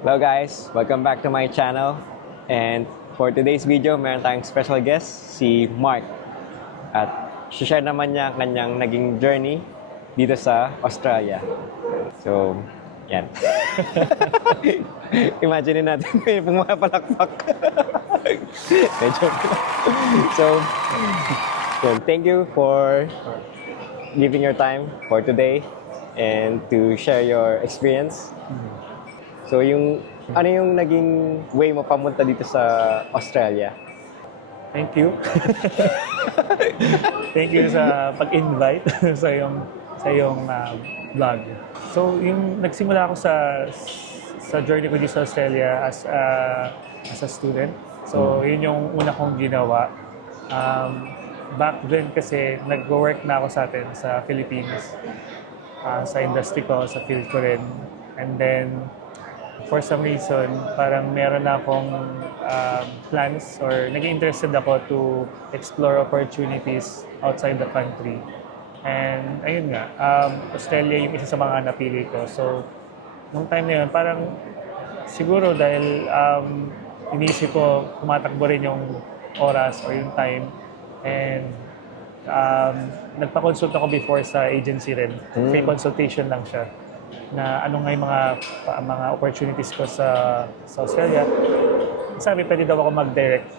Hello guys! Welcome back to my channel. And for today's video, meron tayong special guest, si Mark. At share naman niya ang kanyang naging journey dito sa Australia. So, yan. Imagine natin may pumapalakpak. Medyo. So, yun, thank you for giving your time for today and to share your experience. So, ano yung naging way mo pamunta dito sa Australia? Thank you. Thank you sa pag-invite sa iyong vlog. So, yung nagsimula ako sa journey ko dito sa Australia as a student. So, yun yung una kong ginawa. Back then kasi nag-work na ako sa atin sa Philippines. Sa industry ko, sa field ko rin. And then, for some reason, parang meron na akong plans or naging interested ako to explore opportunities outside the country. And ayun nga, Australia yung isa sa mga napili ko. So, nung time na yun, parang siguro dahil iniisip ko kumatakbo rin yung oras or yung time. And nagpa-consult ako before sa agency rin. Free consultation lang siya na ano nga yung mga opportunities ko sa Australia. Sabi, pwede daw ako mag-direct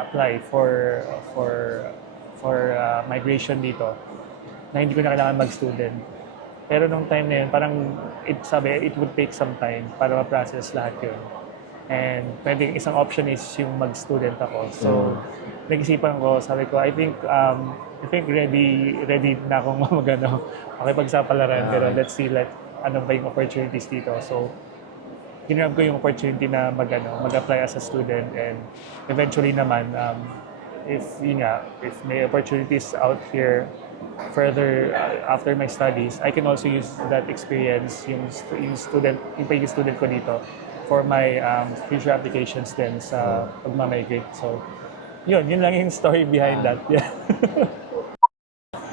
apply for migration dito na hindi ko na kailangan mag-student. Pero nung time na yun, parang it would take some time para ma-process lahat yun. And pwedeng isang option is yung mag-student ako. So, nag-isipan ko, sabi ko, I think ready na akong makipagsapalaran. Pero let's see ano ba yung opportunities dito. So, hinarap ko yung opportunity na mag-apply as a student. And eventually naman, if may opportunities out here further after my studies, I can also use that experience, yung pagiging student ko dito for my future applications din sa pagmamigrate. So, yun lang yung story behind that. Yeah.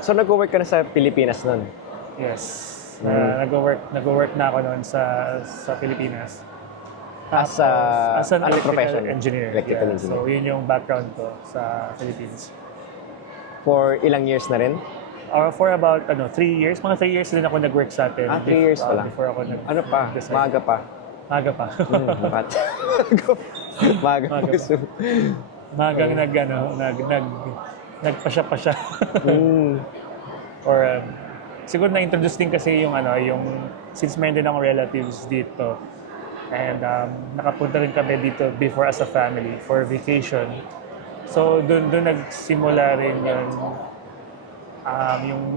So, nag-work ka na sa Pilipinas nun? Yes. Nag-work na ako noon sa Pilipinas. As an ano electrical profession? engineer. Electrical Yeah. engineer. So, yun yung background ko sa Philippines. For ilang years na rin? Or for about 3 years. Mga 3 years din ako nag-work sa atin. 3 years pa lang? Before ako Ano pa? Maaga pa? Maaga pa. Maaga pa. Maagang nagpasya-pasya. Or siguro na-introduce din kasi yung since meron din akong relatives dito. And nakapunta rin kami dito before as a family for vacation. So doon nagsimula rin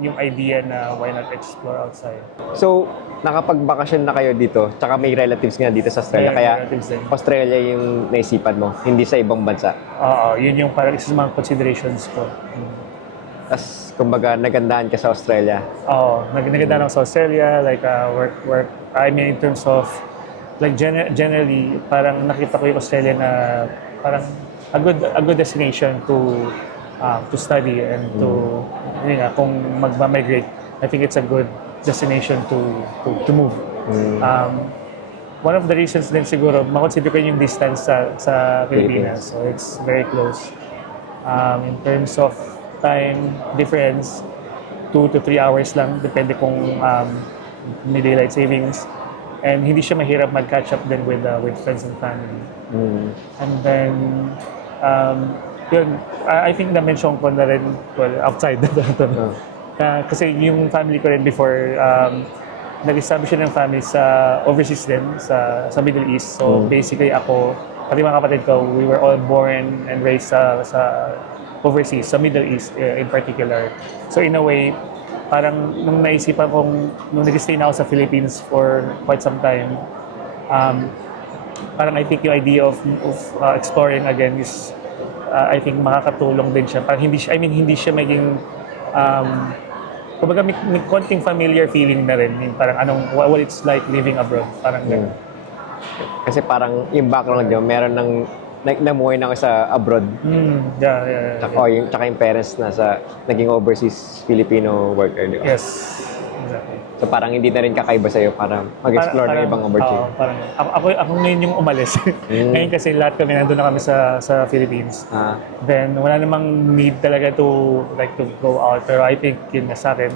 yung idea na why not explore outside. So, nakapag-bakasyon na kayo dito, tsaka may relatives nga dito sa Australia, kaya Australia yung naisipan mo, hindi sa ibang bansa. Oo, yun yung parang isa sa mga considerations ko. Tapos, kumbaga, nagandahan ka sa Australia. Oo, nagandaan ako sa Australia, like work. I mean, in terms of, like generally, parang nakita ko yung Australia na parang a good destination to study and to, kung magma-migrate, I think it's a good destination to move. One of the reasons din siguro, makonsider ko yung distance sa Pilipinas. So it's very close. In terms of time difference, 2 to 3 hours lang, depende kung may daylight savings. And hindi siya mahirap mag-catch up din with friends and family. And then, yun, I think na-mention ko na rin, outside kasi yung family ko rin before, nag-establish ng family sa overseas din, sa Middle East. So basically ako, pati mga kapatid ko, we were all born and raised sa overseas, sa Middle East in particular. So in a way, parang nung naisipan kong, nung nag-stay na ako sa Philippines for quite some time, parang I think yung idea of exploring again is, I think makakatulong din siya. Parang hindi siya maging, kumbaga may konting familiar feeling na rin. Parang what it's like living abroad. Parang gano'n. Kasi parang yung background nyo, meron ng namuhay na ako sa abroad. Yeah. Tsaka yung parents naging overseas Filipino worker, di ba? Yes. exactly. So parang hindi na rin kakaiba sa'yo para mag-explore ng ibang opportunity. Parang, ako ngayon yung umalis. Ngayon kasi lahat kami, nandun na kami sa Philippines. Then, wala namang need talaga to go out. Pero I think yun na sa akin,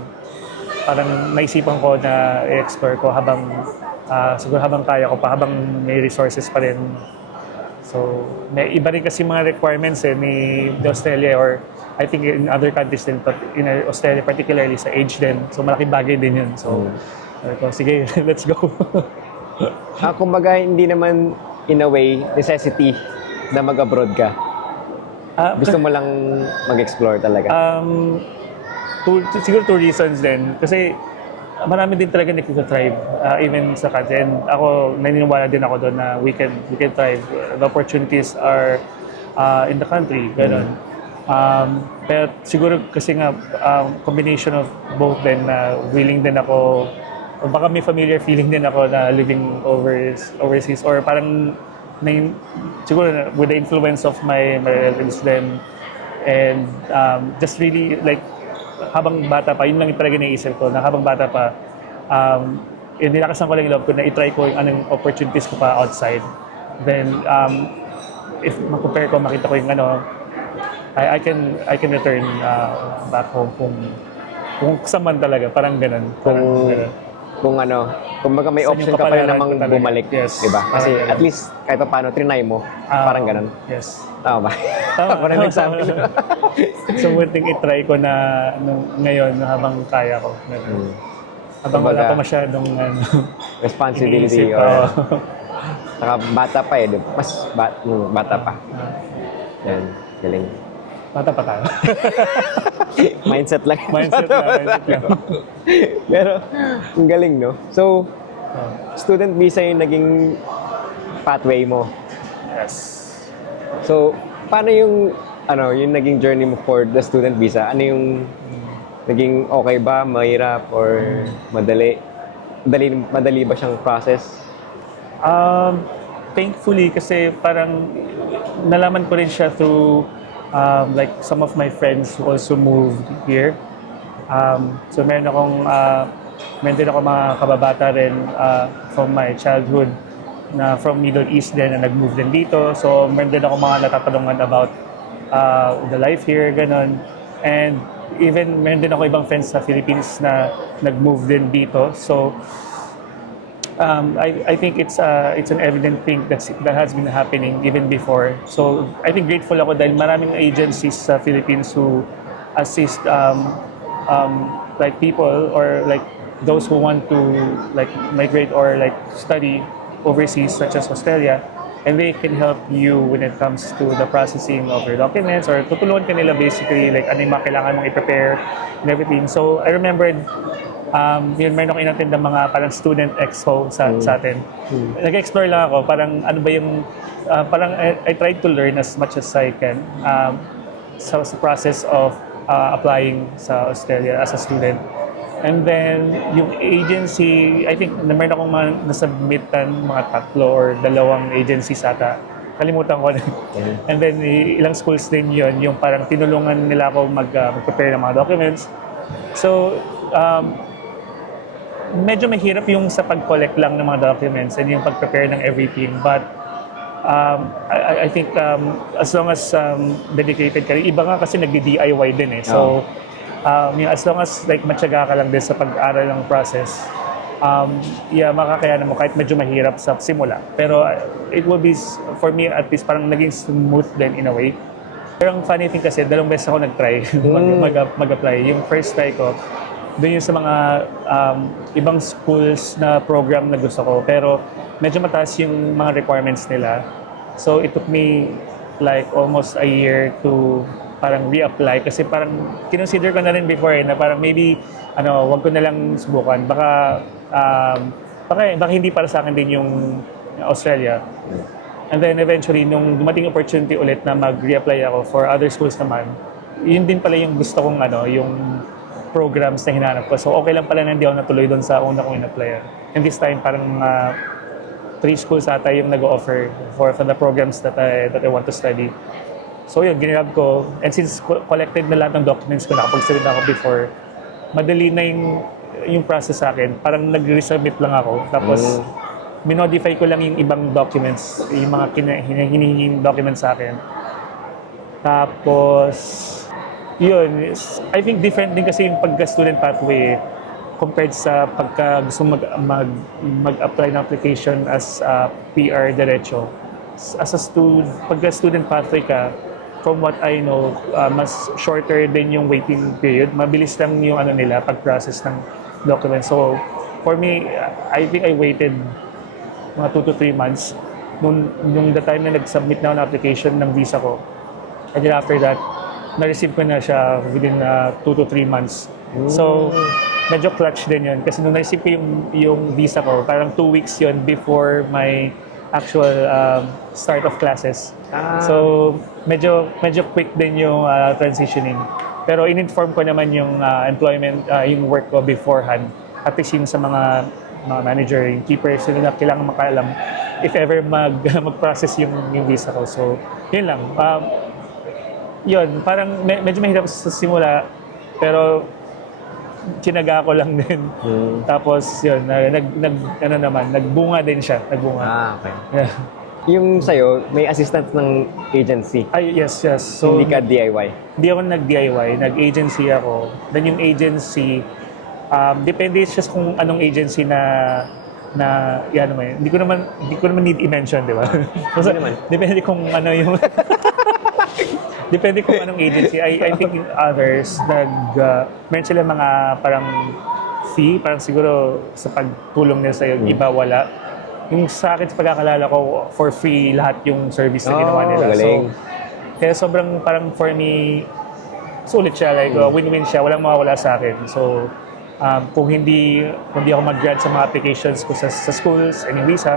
parang naisipan ko na i-explore ko siguro habang kaya ko pa, habang may resources pa rin. So, may iba rin kasi mga requirements ni Australia or I think in other countries din, but in Australia particularly sa age din. So, malaking bagay din yun. So, sige, let's go. Kumbaga, hindi naman in a way necessity na mag-abroad ka. Gusto mo lang mag-explore talaga. Siguro two reasons din. Kasi marami din talaga nagkika-thrive even sa country. And ako, naniniwala din ako doon na we can thrive. The opportunities are in the country. Ganun. Pero siguro kasi nga combination of both din na willing din ako o baka may familiar feeling din ako na living overseas or parang siguro with the influence of my relatives then and just really like habang bata pa, yun lang talaga naisip ko na habang bata pa nilakasan ko lang yung love ko na itry ko yung anong opportunities ko pa outside. Then if mag-compare ko, makita ko yung I can return back home kung saan man talaga, parang ganun. Kung kumbaga may option ka pa rin namang bumalik, yes, di ba? Kasi ganun. at least kahit pa paano, trinay mo, parang ganun. Yes. Tama ba? Tama. Ako na nagsabi. So, worthing itry ko na ngayon habang kaya ko. Habang wala pa masyadong responsibility iniisip, or saka bata pa di ba? Mas bata pa. Yan, galing. Bata pa tayo. Mindset lang. Mindset lang. Pero, ang galing, no? So, student visa yung naging pathway mo. Yes. So, paano yung naging journey mo for the student visa? Ano yung naging okay ba, mahirap, or madali? Madali ba siyang process? Thankfully, kasi parang nalaman ko rin siya through like some of my friends who also moved here. So meron din ako mga kababata rin from my childhood na from Middle East din na nag-move din dito. So meron din ako mga natatanungan about the life here, ganun. And even meron din ako ibang friends sa Philippines na nag-move din dito. So I think it's an evident thing that has been happening even before. So I think grateful ako dahil maraming agencies sa Philippines who assist like people or like those who want to like migrate or like study overseas such as Australia, and they can help you when it comes to the processing of your documents or tutulungan ka nila basically like ano yung mga kailangan mong i-prepare and everything. So I remembered yun, meron ako inattend ng mga parang student expo sa atin. Nag-explore lang ako, parang ano ba yung, parang I tried to learn as much as I can sa process of applying sa Australia as a student. And then, yung agency, I think meron akong nasubmitan mga 3 or 2 agencies ata. Kalimutan ko na. And then, ilang schools din yun, yung parang tinulungan nila ako mag-prepare ng mga documents. So, medyo mahirap yung sa pag-collect lang ng mga documents and yung pag-prepare ng everything. But I think as long as dedicated ka, iba nga kasi nagdi-DIY din eh. So, as long as like matyaga ka lang din sa pag-aral ng process, makakayanan mo kahit medyo mahirap sa simula. Pero it will be, for me at least, parang naging smooth din in a way. Pero ang funny thing kasi, 2 beses ako nag-try mag-apply. Yung first try ko, doon yung sa mga ibang schools na program na gusto ko. Pero medyo mataas yung mga requirements nila. So it took me like almost a year to parang reapply. Kasi parang kinonsider ko na rin before na parang maybe wag ko na lang subukan. Baka hindi para sa akin din yung Australia. And then eventually, nung dumating opportunity ulit na mag-reapply ako for other schools naman, yun din pala yung gusto kong yung programs na hinanap ko. So okay lang pala na hindi ako natuloy doon sa una kong in-applyan. And this time, parang 3 schools ata yung nag-offer for the programs that I want to study. So yun, ginilab ko. And since collected na lahat ng documents ko, nakapag-submit na ako before, madali na yung yung process sa akin, parang nag-resubmit lang ako. Tapos, minodify ko lang yung ibang documents, yung mga hinihinging documents sa akin. Tapos, yun, I think different din kasi yung pagka-student pathway compared sa pagka gusto mag-apply ng application as PR diretso. As a student, pagka-student pathway ka, from what I know, mas shorter din yung waiting period. Mabilis lang yung ano nila, pag-process ng documents. So, for me, I think I waited mga 2 to 3 months nung the time na nag-submit na ako ng application ng visa ko. And then after that, na-receive ko na siya within 2 to 3 months. So, medyo clutch din yun. Kasi nung na-receive ko yung visa ko, parang 2 weeks yun before my actual start of classes. So, medyo quick din yung transitioning. Pero in-inform ko naman yung employment, yung work ko beforehand. At least yung sa mga manager, yung key person na kailangan makaalam if ever mag-process yung visa ko. So, yun lang. Yun, parang medyo mahirap sa simula, pero tinaga ko lang din. Tapos, yun, nagbunga din siya. Nagbunga. Okay. Yeah. Yung sa'yo, may assistant ng agency. Ay, yes. So, Hindi ka DIY. Hindi ako nag-DIY, nag-agency ako. Then yung agency, depende siya kung anong agency yan naman. Hindi ko naman need i-mention, di ba? Basta, naman. depende kung ano yung depende kung anong agency. I think in others, meron sila mga parang fee, parang siguro sa pagtulong nila sa'yo, iba wala. Yung sa akin, sa pagkakalala ko, for free lahat yung service na ginawa nila. Galing. So, kaya sobrang parang for me, sulit siya. Like, win-win siya. Walang mawawala sa akin. So, kung hindi ako mag-grad sa mga applications ko sa schools, any visa,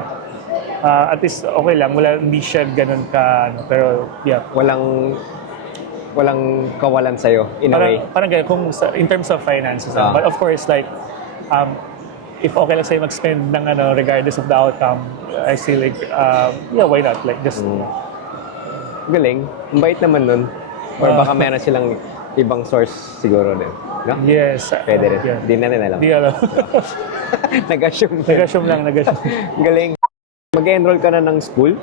at least okay lang. Hindi siya ganun ka, pero yeah. Walang kawalan sa'yo, in a way. Parang ganun, in terms of finances. But of course, like, if okay lang sa'yo mag-spend ng regardless of the outcome, I still like, yeah, why not? Like, just... Galing. Ang bait naman nun. Or baka meron silang ibang source siguro din. No? Yes. Pwede rin. Yeah. Di na rin alam. Di alam. Nag-assume. Nag-assume lang. Galing. Mag-enroll ka na ng school?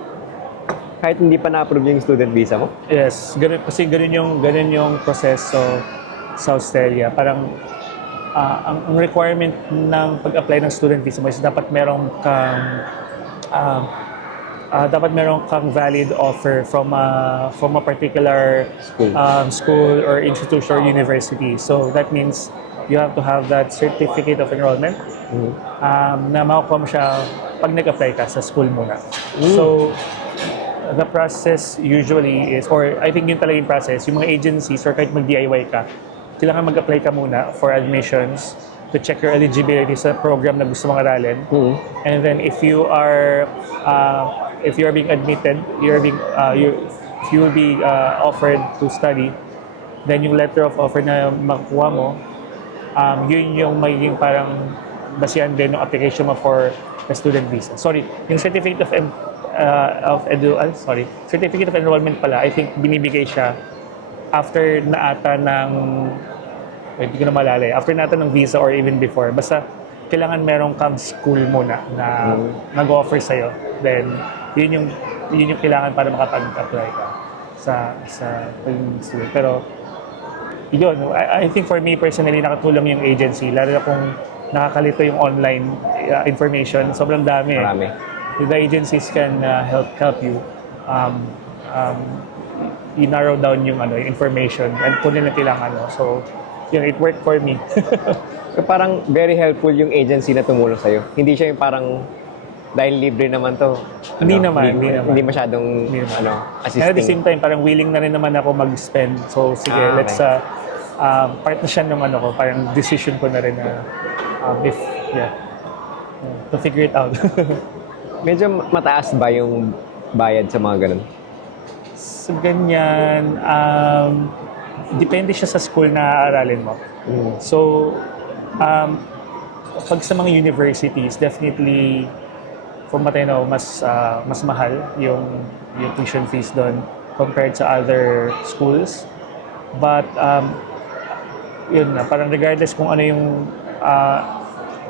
Kahit hindi pa na-approve yung student visa mo? Yes. Kasi ganun yung proseso sa Australia. Parang, ang requirement ng pag-apply ng student visa mo is dapat meron kang valid offer from a particular school or institution or university. So that means you have to have that certificate of enrollment na makukuha mo siya pag nag-apply ka sa school muna. So the process usually is, or I think yun talaga yung process, yung mga agencies or kahit mag-DIY ka, kailangan mag-apply ka muna for admissions to check your eligibility sa program na gusto mong aralin. And then if you are being admitted, if you will be offered to study, then yung letter of offer na makukuha mo, yun yung magiging parang basihan din ng application mo for the student visa. Sorry, yung certificate of enrollment pala, I think binibigay siya after na ata ng, hindi ko na malala, after na ata ng visa or even before. Basta kailangan merong kang school muna na nag-offer sa'yo. Then, yun yung kailangan para makapag-apply ka sa student. Pero, yun, I think for me personally, nakatulong yung agency. Lalo na kung nakakalito yung online information. Sobrang dami. Marami. The agencies can help you i-narrow down yung information and kung nila kailangan. So, yun, it worked for me. So parang very helpful yung agency na tumulong sa'yo. Hindi siya yung parang dahil libre naman to. Hindi naman. Hindi masyadong assisting. And at the same time, parang willing na rin naman ako mag-spend. So sige, okay. let's part na siya ng ko, parang decision ko na rin na to figure it out. Medyo mataas ba yung bayad sa mga ganun? So ganyan, depende siya sa school na aaralin mo. So, pag sa mga universities, definitely, from what I know, mas mahal yung tuition fees doon compared sa other schools. But, yun na, parang regardless kung ano yung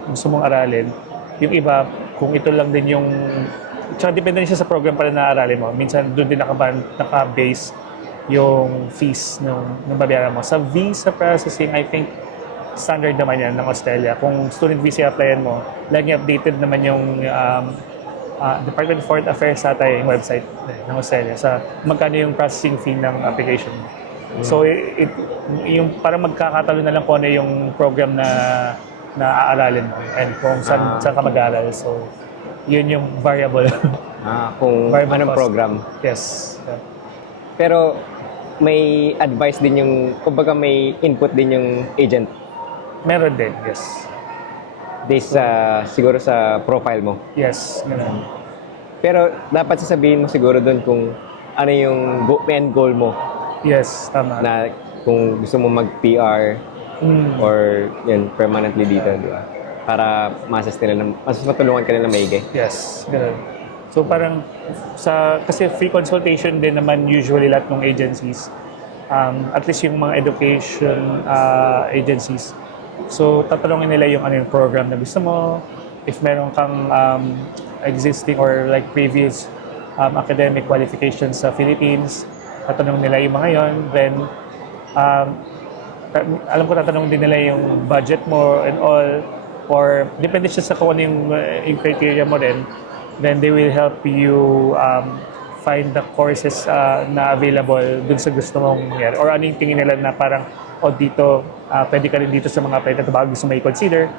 gusto mong aralin. Yung iba, kung ito lang din yung... Tsaka depende rin siya sa program para na-aralin mo. Minsan doon din naka-base yung fees ng babayaran mo. Sa visa processing, I think standard naman yan ng Australia. Kung student visa applyan mo, lagi updated naman yung Department of Foreign Affairs ata yung website ng Australia sa magkano yung processing fee ng application mo. So, yung parang magkakatalo na lang kung ano yung program na aaralin mo and kung saan ka mag-aaral. So, yun yung variable. Kung Variable anong cost. program. Yes. Yeah. Pero may advice din yung, kumbaga may input din yung agent. Meron din, yes. This siguro sa profile mo. Yes, ganun. Pero dapat sasabihin mo siguro doon kung ano yung end goal mo Yes, tama. na kung gusto mo mag-PR or yun, permanently dito, di ba? Para mas matulungan ka nila maigi. Yes, ganun. So parang kasi free consultation din naman usually lahat ng agencies. At least yung mga education agencies. So tatanungin nila yung ano yung program na gusto mo, if meron kang existing or like previous academic qualifications sa Philippines, tatanungin nila yung mga yon. Then alam ko tatanungin din nila yung budget mo and all, or depende siya sa kung ano yung criteria mo rin. Then they will help you find the courses na available dun sa gusto mong mangyari. Or ano yung tingin nila na parang, dito, pwede ka rin dito sa mga pwede na bago gusto mo i-consider.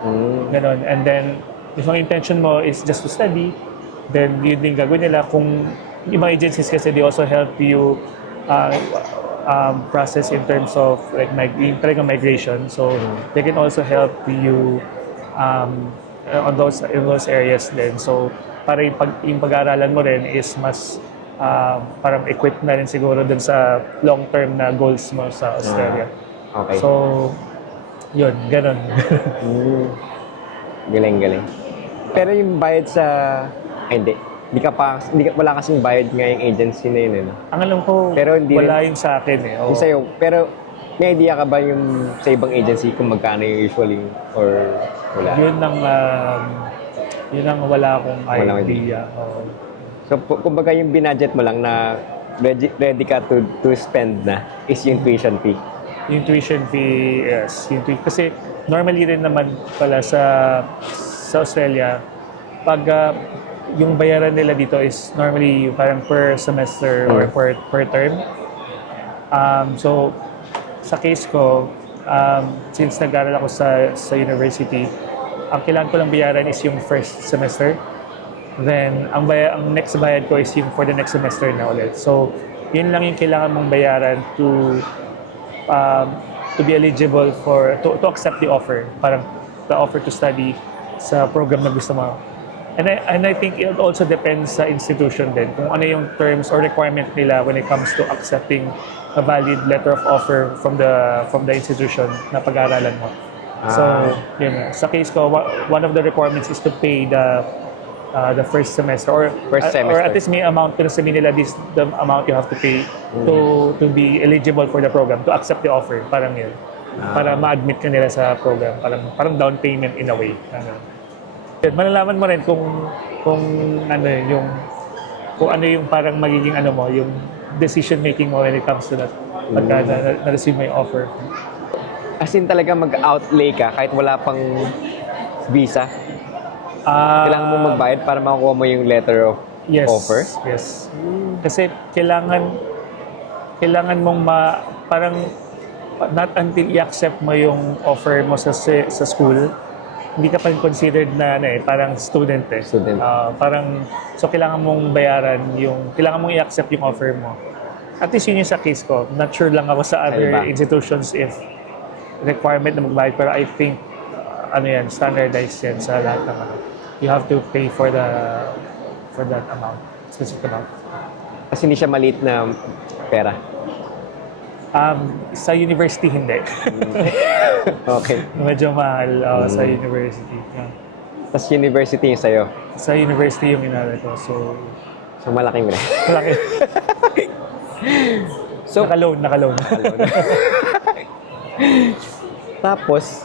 Ganon. And then, if ang intention mo is just to study, then yun din gagawin nila. Kung yung mga agencies kasi, they also help you process in terms of like talagang migration. So, they can also help you in those areas din. So, para yung pag-aaralan mo rin is mas parang equipped na rin siguro dun sa long-term na goals mo sa Australia. Okay. So, yun, ganun. Galing. Pero yung bayad sa... hindi. Wala kasing bayad nga yung agency na yun. Eh, no? Ang alam ko, Pero hindi wala yung sa akin eh. Yung sa'yo. Pero may idea ka ba yung sa ibang agency kung magkano yung usually or wala? Yun ang wala akong Walang idea. So, kumbaga yung binudget mo lang na ready ka to spend na is yung tuition fee. Yung tuition fee, yes. Kasi normally rin naman pala sa Australia, pag yung bayaran nila dito is normally parang per semester or per term. So, sa case ko, since nag-aaral ako sa university, ang kailangan ko lang bayaran is yung first semester. Then, ang next bayad ko is yung for the next semester na ulit. So, yun lang yung kailangan mong bayaran to be eligible to accept the offer. Parang the offer to study sa program na gusto mo. And I think it also depends sa institution din kung ano yung terms or requirement nila when it comes to accepting a valid letter of offer from the institution na pag-aaralan mo. So, yun nga. Sa case ko, one of the requirements is to pay the first semester or at least may amount pero sabihin nila the amount you have to pay to be eligible for the program, to accept the offer, parang yun. Para ma-admit ka nila sa program, parang down payment in a way. Malalaman mo rin kung ano yung parang magiging yung decision making mo when it comes to that pagka na-receive mo yung offer. As in talaga mag-outlay ka kahit wala pang visa? Kailangan mo magbayad para makukuha mo yung letter of offer? Yes. Kasi kailangan mong parang not until i-accept mo yung offer mo sa school, hindi ka pa considered na parang student eh. Student. So kailangan mong bayaran kailangan mong i-accept yung offer mo. At least yun yung sa case ko. Not sure lang ako sa other institutions if requirement na magbayad, pero I think standardized yan sa lahat ng you have to pay for that amount, specific amount. Kasi hindi siya maliit na pera. Sa university, hindi. Okay. Medyo mahal sa university. Yeah. Tapos university yung sa'yo? Sa university yung inaral ko. So malaking rin. Malaki. So, Naka-loan. Tapos,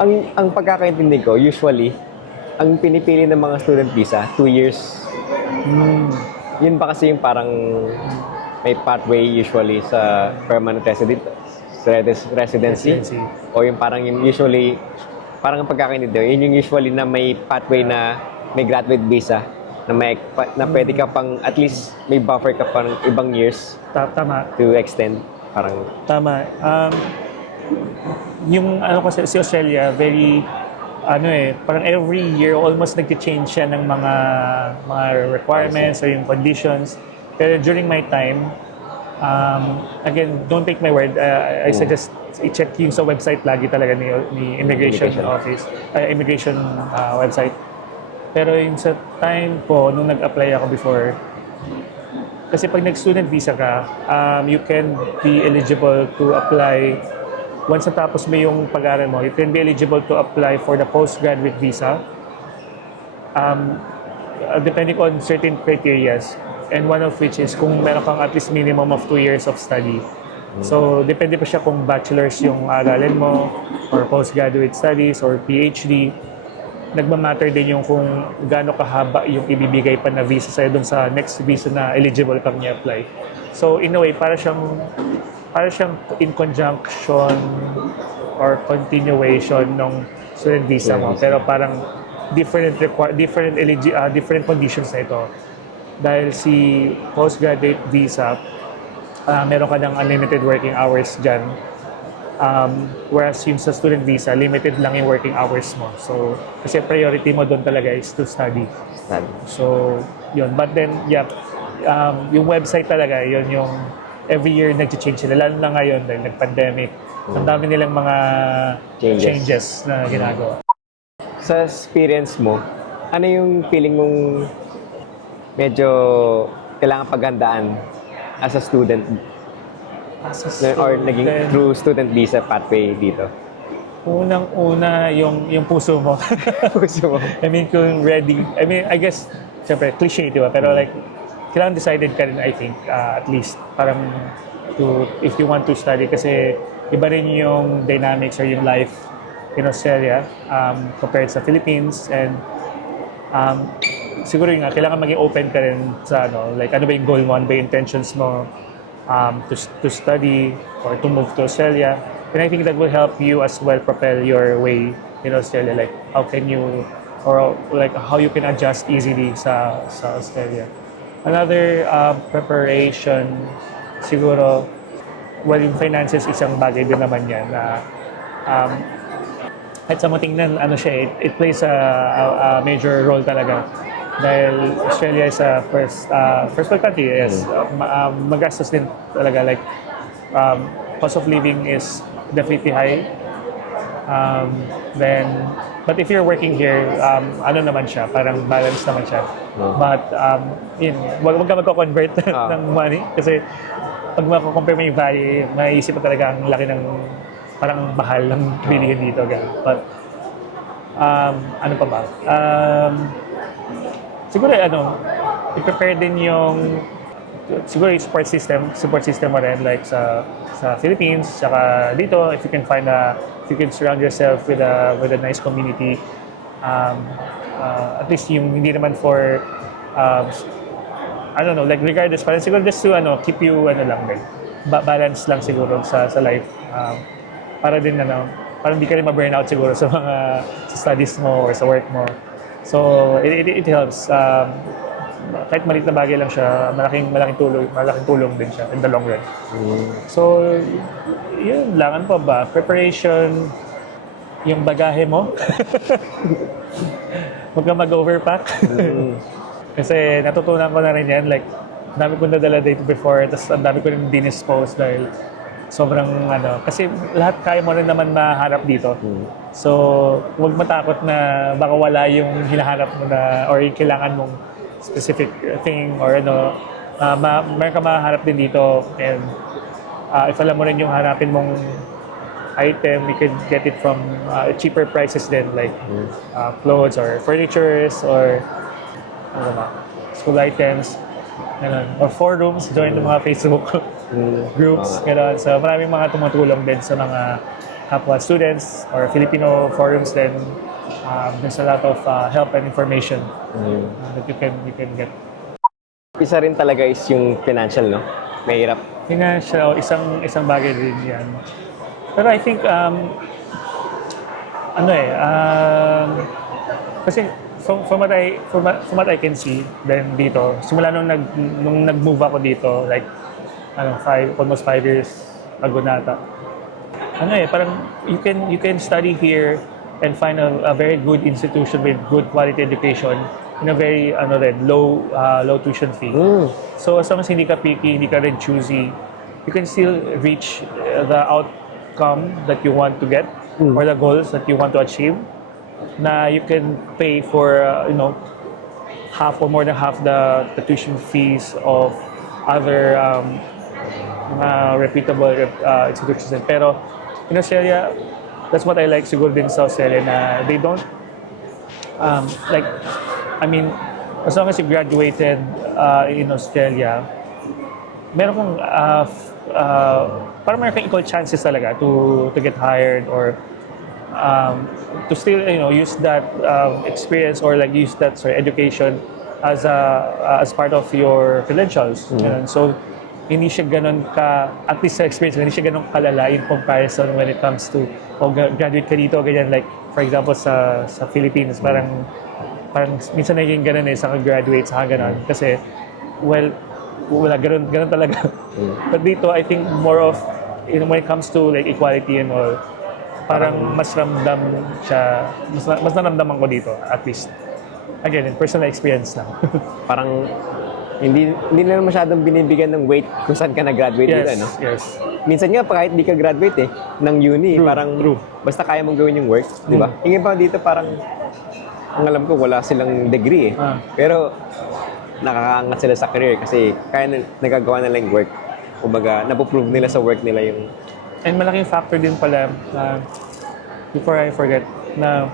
ang pagkakaintindi ko, usually, ang pinipili ng mga student visa, 2 years. Yun ba kasi yung parang may pathway usually sa permanent residency? Residency. O yung parang yung usually, parang ang pagkakaintindi ko, yun yung usually na may pathway na may graduate visa na pwede ka pang, at least may buffer ka pang ibang years Tama. to extend. Parang, Tama. Yung ano kasi si Australia, very parang every year almost nagche-change siya ng mga requirements or yung conditions. Pero during my time, again, don't take my word. I suggest i-check yung sa website lagi talaga ni Immigration Office, Immigration website. Pero yung sa time ko, nung nag-apply ako before, kasi pag nag-student visa ka, you can be eligible to apply. Once natapos mo yung pag-aaral mo, you can be eligible to apply for the postgraduate visa. Depending on certain criteria, and one of which is kung meron kang at least minimum of 2 years of study. So, depende pa siya kung bachelor's yung aralin mo, or postgraduate studies, or PhD. Nagmamatter din yung kung gaano kahaba yung ibibigay pa na visa sa'yo dun sa next visa na eligible kang i-apply. So, in a way, para siyang in conjunction or continuation ng student visa mo. Pero parang different conditions na ito. Dahil si postgraduate visa, meron ka ng unlimited working hours dyan. Whereas yung sa student visa, limited lang yung working hours mo. So, kasi priority mo doon talaga is to study. So, yun. But then, yung website talaga, yun yung every year nag-change sila. Lalo na ngayon dahil nag-pandemic. Ang dami nilang mga changes na ginagawa. sa experience mo, ano yung feeling mong medyo kailangan paghandaan as a student? Or naging through student visa pathway dito? Unang-una, yung puso mo. Puso mo. I mean, kung ready. I mean, I guess, siyempre, cliche, di ba? Pero like, kailangan decided ka rin, I think, at least, parang if you want to study. Kasi iba rin yung dynamics or yung life in Australia compared sa Philippines. And siguro yun nga, kailangan maging open ka rin sa like ano ba yung goal mo, ano ba yung intentions mo to study or to move to Australia. And I think that will help you as well propel your way in Australia. Like how can you, or like how you can adjust easily sa Australia. Another preparation, siguro, well, yung finances isang bagay din naman yan na at sa mo tingnan, it plays a major role talaga. Dahil Australia is a first world country, yes. Magastos din talaga, like cost of living is definitely high. But if you're working here, naman siya, parang balance naman siya. But wag ka magko-convert ng money kasi pag mako-compare mo yung value, maiisip mo talaga ang laki ng parang mahal ng bilihin dito. But ano pa ba? Siguro i-prepare din yung siguro yung support system mo rin like sa Philippines, saka dito if you can surround yourself with a nice community, at least yung hindi naman for I don't know, like regardless, parang siguro just to keep you balance lang siguro sa life, para din parang hindi ka rin ma-burnout siguro sa studies mo or sa work mo. So it helps. Kahit maliit na bagay lang siya, malaking tulong din siya in the long run. So, yun lang. Ano pa ba? Preparation, yung bagahe mo. Huwag ka mag-overpack. Kasi natutunan ko na rin yan. Like, ang dami ko nadala dito before, tapos ang dami ko rin dinispose dahil sobrang kasi lahat kaya mo rin naman maharap dito. So, huwag matakot na baka wala yung hinahanap mo na or yung kailangan mong specific thing or meron ka mahanap din dito, and if alam mo rin yung hanapin mong item, you can get it from cheaper prices din, like clothes or furnitures or school items, or forums, join the mga Facebook groups, so maraming mga tumutulong din sa mga kapwa students or Filipino forums, then there's a lot of help and information that you can get. Isa rin talaga is yung financial, no? Mahirap. Financial, isang bagay din yan. Pero I think, kasi from what I can see, then dito, simula nung nag-move ako dito, like, almost 5 years ago nata. Parang you can study here and find a very good institution with good quality education in a very low tuition fee. So as long as hindi ka picky, hindi ka rin choosy, you can still reach the outcome that you want to get or the goals that you want to achieve. Na you can pay for half or more than half the tuition fees of other reputable institutions. Pero in Australia, that's what I like siguro din sa Australia, na they don't as long as you graduated in Australia, meron kang parang meron kang equal chances talaga to get hired or to still use that experience or like use that education as part of your credentials. So hindi siya ganun at least sa experience, hindi siya ganun kalala in comparison when it comes to graduate ka dito, ganyan, like for example sa Philippines, parang minsan naging ganun sa graduate sa ganun kasi wala ganun talaga. But dito I think more of when it comes to like equality and all, parang mas ramdam siya, mas naramdaman ko dito, at least. Again, in personal experience lang. Parang hindi na masyadong binibigyan ng weight kung saan ka nag-graduate dito, no? Yes. Minsan nga, kahit di ka graduate ng uni, parang basta kaya mong gawin yung work, di ba? Hingin pa dito parang, ang alam ko, wala silang degree Pero, nakakaangat sila sa career kasi nagagawa nila yung work. Kumbaga, napoprove nila sa work nila yung... And malaking factor din pala, before I forget, na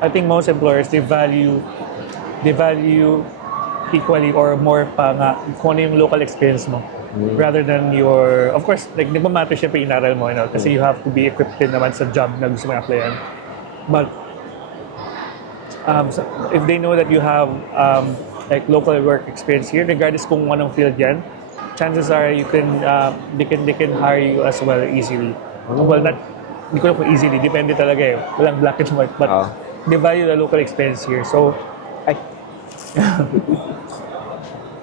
I think most employers, they value equally or more pa nga kung ano yung local experience mo rather than your, of course, like nagmamatter syempre yung inaral mo, kasi you have to be equipped din naman sa job na gusto mo applyan. But so if they know that you have like local work experience here, regardless kung anong field yan, chances are they can hire you as well easily. Well, hindi ko lang kung easily, depende talaga walang black and white, but they value the local experience here. So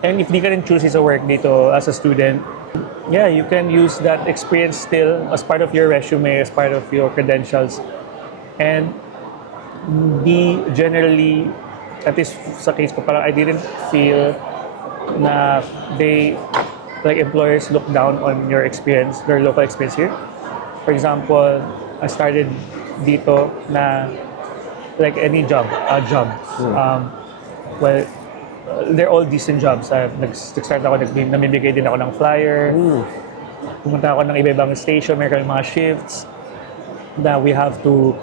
and if di ka rin choosy sa work dito as a student, you can use that experience still as part of your resume, as part of your credentials. And generally, at least sa case ko, parang I didn't feel na employers look down on your experience, your local experience here. For example, I started dito na like any job. Well, they're all decent jobs. Nag-start ako, namimigay din ako ng flyer. Pumunta ako ng iba-ibang station, meron mga shifts that we have to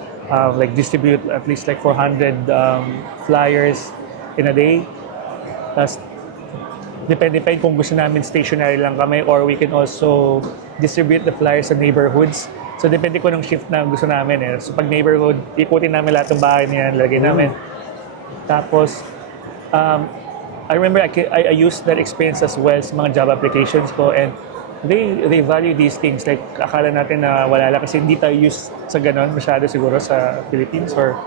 distribute at least like 400 flyers in a day. Tapos, depende pa kung gusto namin stationary lang kami or we can also distribute the flyers sa neighborhoods. So, depende ko ng shift na gusto namin. So, pag neighborhood, ikutin namin lahat ng bahay niya, lagay namin. Tapos, I remember I used that experience as well sa mga job applications ko, and they value these things. Like, akala natin na wala lang kasi hindi tayo used sa ganon masyado siguro sa Philippines, or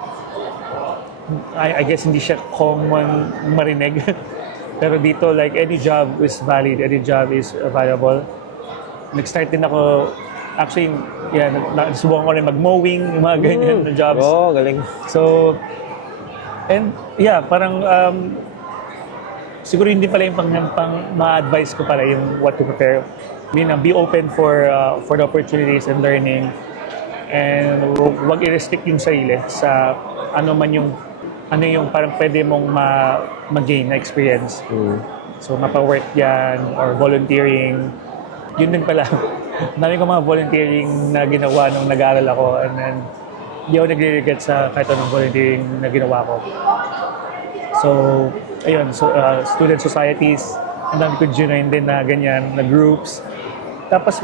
I guess hindi siya common marinig. Pero dito, like, any job is valid, any job is valuable. Nag-start din ako, actually, nasubukan ko rin mag-mowing, yung mga ganyan na jobs. Galing. So, and parang siguro hindi pala yung pang ma-advise ko pala yung what to prepare. Be open for the opportunities and learning, and wag i-restrict yung sarili sa ano yung parang pwede mong mag-gain na experience. So mapa-work yan or volunteering. Yun din pala. Dami ko mga volunteering na ginawa nung nag-aaral ako, and then hindi ako nagre-regret sa kahit anong volunteering na ginawa ko. So, ayun, student societies, ang dami ko join din na ganyan, na groups. Tapos,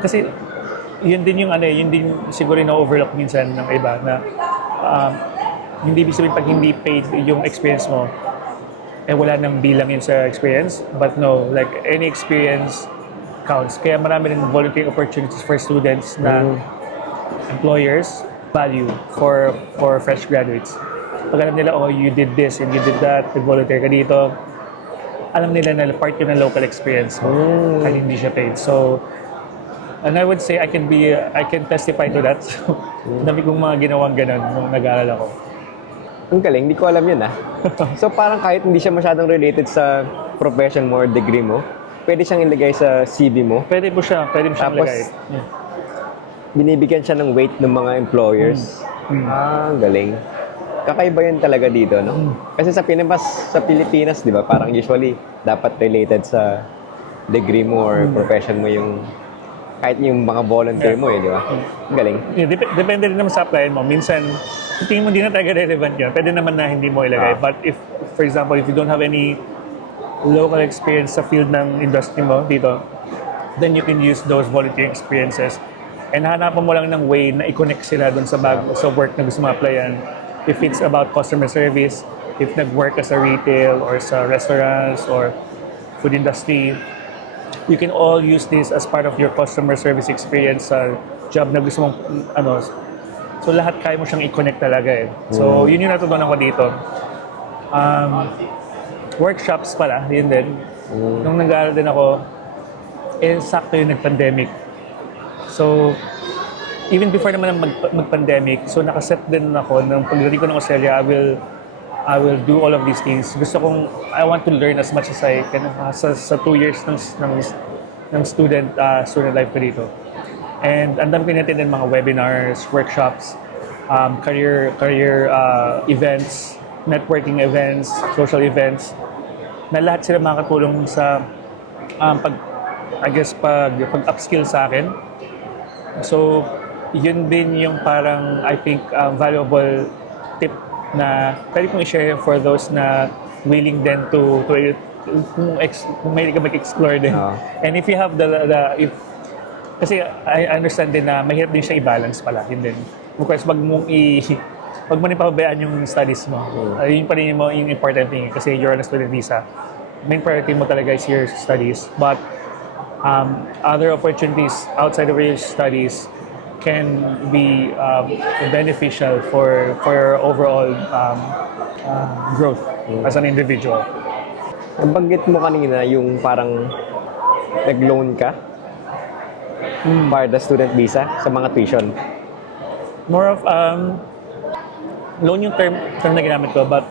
kasi yun din yung ano, yun din siguro yung na-overlook minsan ng iba na um, hindi ibig sabihin pag hindi paid yung experience mo, eh wala nang bilang yun sa experience. But no, like any experience counts. Kaya marami rin volunteering opportunities for students na employers value for fresh graduates. Pag alam nila, oh, you did this and you did that, nag-volunteer ka dito, alam nila na part yun ng local experience mo, kahit hindi siya paid. So, and I would say I can testify to that. So, dami kong mga ginawang ganun nung nag-aaral ako. Ang galing, hindi ko alam yun ah. So parang kahit hindi siya masyadong related sa profession mo or degree mo, pwede siyang ilagay sa CV mo. Pwede mo siyang Tapos, lagay. Yeah. Binibigyan siya ng weight ng mga employers. Ah, ang galing. Kakaiba yun talaga dito, no? Kasi sa Pilipinas, di ba, parang usually dapat related sa degree mo or profession mo yung kahit yung mga volunteer mo, di ba? Ang galing. Yeah, depende rin naman sa applyan mo. Minsan, tingin mo hindi na talaga relevant yun. Pwede naman na hindi mo ilagay. But if, for example, if you don't have any local experience sa field ng industry mo dito, then you can use those volunteering experiences. And hanapan mo lang ng way na i-connect sila dun sa sa work na gusto mo applyan. If it's about customer service, if nag-work ka sa retail or sa restaurants or food industry, you can all use this as part of your customer service experience sa job na gusto mong ano. So lahat kaya mo siyang i-connect talaga eh. So yun yung natutunan ko dito. Workshops pala, yun din. Nung nag-aaral din ako, sakto yung nag-pandemic. So even before naman mag-pandemic, so nakaset din ako ng pagdating ko ng Australia, I will do all of these things. I want to learn as much as I can sa 2 years ng student life ko dito. And ang dami ko natin din mga webinars, workshops, career events, networking events, social events, na lahat sila makakatulong sa pag-upskill sa akin. So, yun din yung parang, I think, valuable tip na pwede kong i-share for those na willing din to kung mahilig ka mag-explore din. And if you have kasi I understand din na mahirap din siya i-balance pala. Yun din. Of course, wag mo ipabayaan yung studies mo. Yun pa rin yung important thing kasi you're on a student visa. Main priority mo talaga is your studies. But other opportunities outside of your studies can be beneficial for your overall growth as an individual. Nabanggit mo kanina yung parang nag-loan ka para the student visa sa mga tuition. More of loan yung term na ginamit ko, but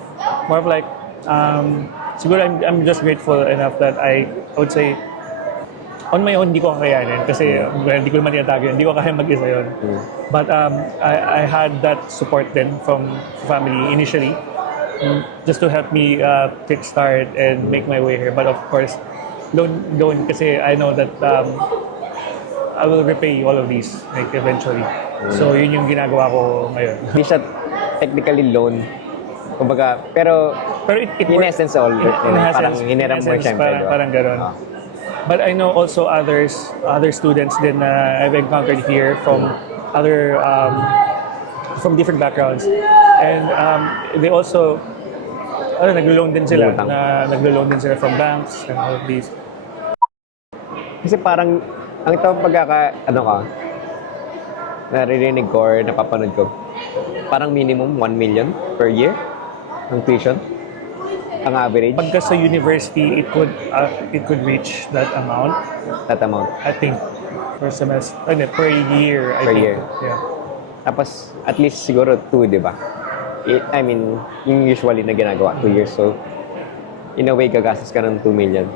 more of like siguro I'm just grateful enough that I would say on my own hindi ko kakayanin kasi hindi ko naman tinatago yun, hindi ko kaya mag-isa yun. But I had that support then from family initially just to help me kickstart and make my way here. But of course, loan kasi I know that I will repay all of these like eventually. So yun yung ginagawa ko ngayon. Hindi siya technically loan. Kumbaga, pero in essence all, parang hiniram mo siyempre. Parang gano'n. But I know also other students din na I've encountered here from from different backgrounds. And they also naglo-loan din sila. Naglo-loan din sila from banks and all of these. Kasi parang, ang ito naririnig ko or napapanood ko, parang minimum 1 million per year ang tuition, ang average. Pagka sa university, it could reach that amount. That amount. I think per semester, per year. Per year. Yeah. Tapos, at least siguro 2, di ba? I mean, yung usually na ginagawa, 2 years. So, in a way, gagastos ka ng 2 million.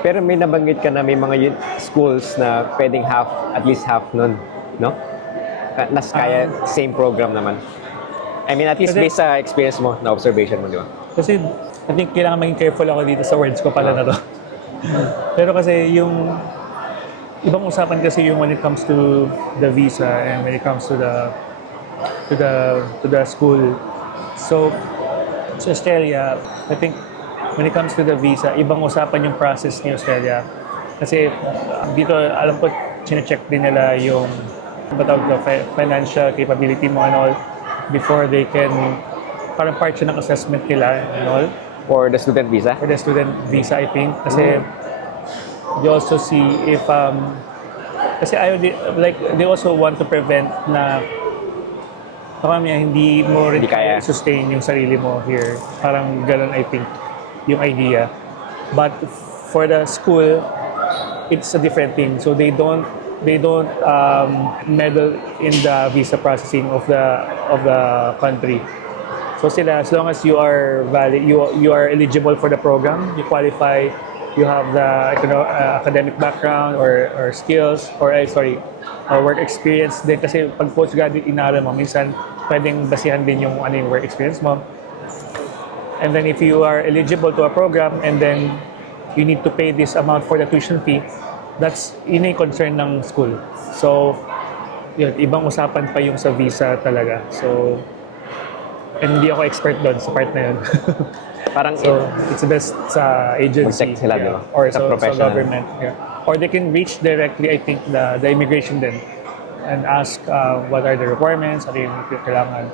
Pero may nabanggit ka na may mga schools na pwedeng at least half nun, no? Nas kaya same program naman. I mean, at least based sa experience mo, na observation mo, di ba? Kasi, I think kailangan maging careful ako dito sa words ko pala na to. Pero kasi yung ibang usapan kasi yung when it comes to the visa and when it comes to the school. So, sa Australia, I think when it comes to the visa, ibang usapan yung process ni Australia. Kasi dito, alam ko, chine-check din nila yung financial capability mo and all before they can, parang part siya ng assessment nila and all. For the student visa? For the student visa, I think. Kasi they also see if, kasi like, they also want to prevent na hindi mo rin Hindi kaya. sustain yung sarili mo here. Parang ganun, I think, yung idea. But for the school, it's a different thing. So they don't meddle in the visa processing of the country. So sila, as long as you are valid, you are eligible for the program, you qualify, you have the academic background or skills or work experience din, kasi pag postgraduate inaaral mo minsan pwedeng basihan din yung yung work experience mo. And then if you are eligible to a program and then you need to pay this amount for the tuition fee, that's yun yung concern ng school. So yun, ibang usapan pa yung sa visa talaga. So and hindi ako expert doon sa part na yun. Parang So, it's the best sa agency. Mag-check sila, di ba? Or Sa sa professional. government. Yeah. Or they can reach directly, I think, the immigration din and ask what are the requirements, ano yung kailangan.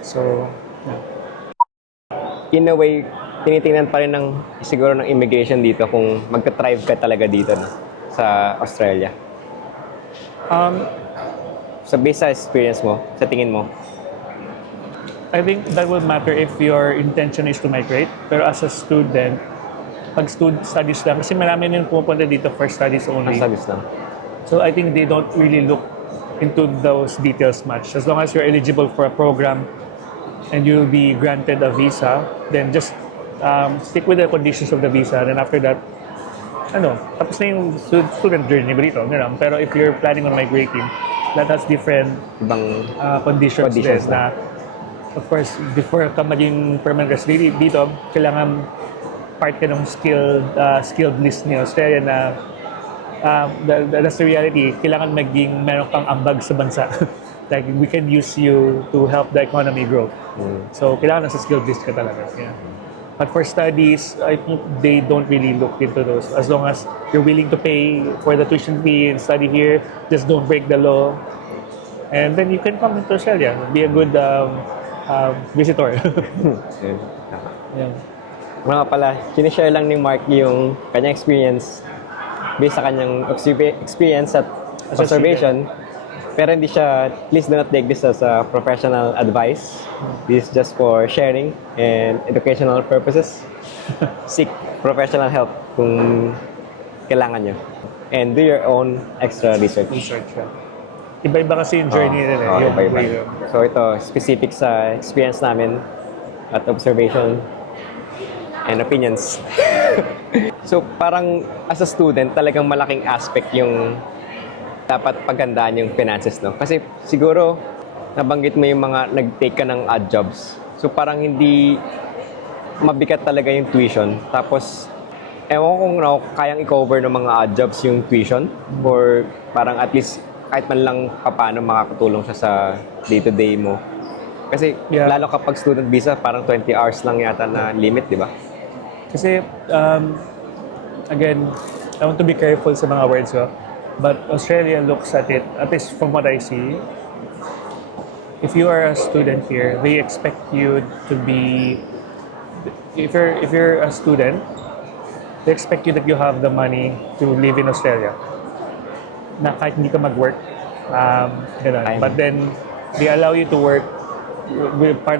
So, yeah. in a way, tinitingnan pa rin siguro ng immigration dito kung magka-thrive ka talaga dito no, sa Australia. Sa visa experience mo, sa tingin mo, I think that will matter if your intention is to migrate. Pero as a student, pag studies lang, kasi marami nang pumupunta dito for studies only. sabis lang. So I think they don't really look into those details much. As long as you're eligible for a program and you'll be granted a visa, then just stick with the conditions of the visa. And after that, tapos na yung student journey mo dito. Pero if you're planning on migrating, that has different Ibang conditions Conditions din na, of course, before ka maging permanent resident dito, kailangan part ka ng skilled list ni Australia na that's the reality. Kailangan meron kang ambag sa bansa. Like, we can use you to help the economy grow. So, kailangan nasa skilled list ka talaga. Yeah. But for studies, I think they don't really look into those. As long as you're willing to pay for the tuition fee and study here, just don't break the law. And then you can come into Australia. Be a good visitor. Yun. Yeah. Mga pala, sinishare lang ni Mark yung kanyang experience based sa kanyang experience at As a observation. Pero hindi siya, please do not take this as a professional advice. This is just for sharing and educational purposes. Seek professional help kung kailangan nyo. And do your own extra research. Research. Iba-iba kasi yung journey nila. Oo, Yung iba-iba. way. So ito, specific sa experience namin at observation and opinions. So parang as a student, talagang malaking aspect yung dapat paghandaan yung finances, no? Kasi siguro, nabanggit mo yung mga nag-take ka ng odd jobs. So parang hindi mabigat talaga yung tuition. Tapos, ewan ko kung kayang i-cover ng mga odd jobs yung tuition or parang at least kahit man lang paano makakatulong siya sa day-to-day mo. Kasi Yeah. lalo kapag student visa, parang 20 hours lang yata na limit, di ba? Kasi, again, I want to be careful sa mga words ko. But Australia looks at it, at least from what I see, if you are a student here, they expect you to be, if you're a student, they expect you that you have the money to live in Australia. Na kahit hindi ka mag-work, ganun. But then, they allow you to work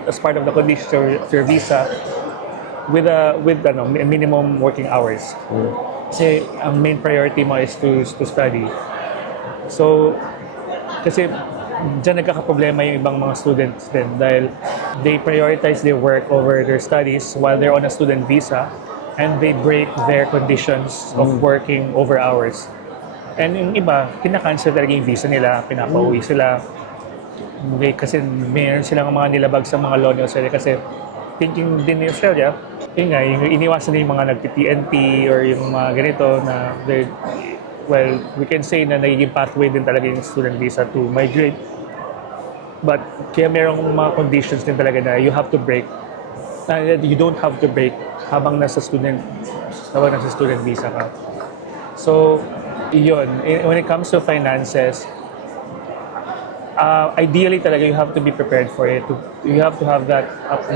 as part of the conditions of your visa with minimum working hours. Kasi ang main priority mo is to study. So, kasi dyan nagkakaproblema yung ibang mga students din dahil they prioritize their work over their studies while they're on a student visa and they break their conditions of working over hours. And yung iba, kinakancel talaga yung visa nila, pinapauwi sila. Kasi mayroon silang mga nilabag sa mga law ni Australia kasi thinking din ni Australia, yun nga, yung iniwasan na yung mga nagti-TNT or yung mga ganito na we can say na nagiging pathway din talaga yung student visa to migrate. But kaya merong mga conditions din talaga na you have to break. You don't have to break habang nasa student visa ka. So, When it comes to finances, ideally talaga you have to be prepared for it. You have to have that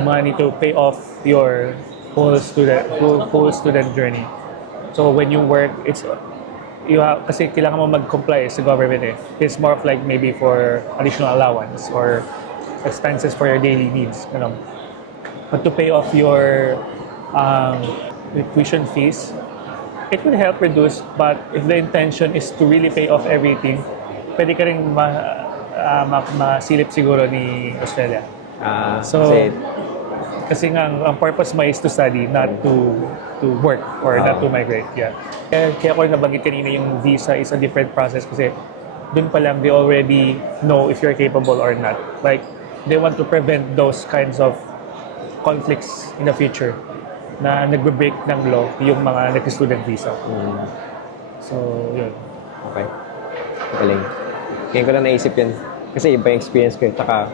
money to pay off your whole student journey. So when you work, kasi kailangan mo mag-comply sa government eh. It's more of like maybe for additional allowance or expenses for your daily needs. You know. But to pay off your tuition fees, it will help reduce, but if the intention is to really pay off everything, pwede ka rin masilip siguro ni Australia. So, kasi nga, ang purpose mo is to study, not to work or not to migrate. Yeah. Kaya ko nabanggit kanina yung visa is a different process kasi dun pa lang they already know if you're capable or not. Like, they want to prevent those kinds of conflicts in the future na nagbe-break ng law yung mga nag-student visa. So, yun. Okay. Galing. Ngayon ko lang naisip yun. Kasi iba yung experience ko. Tsaka,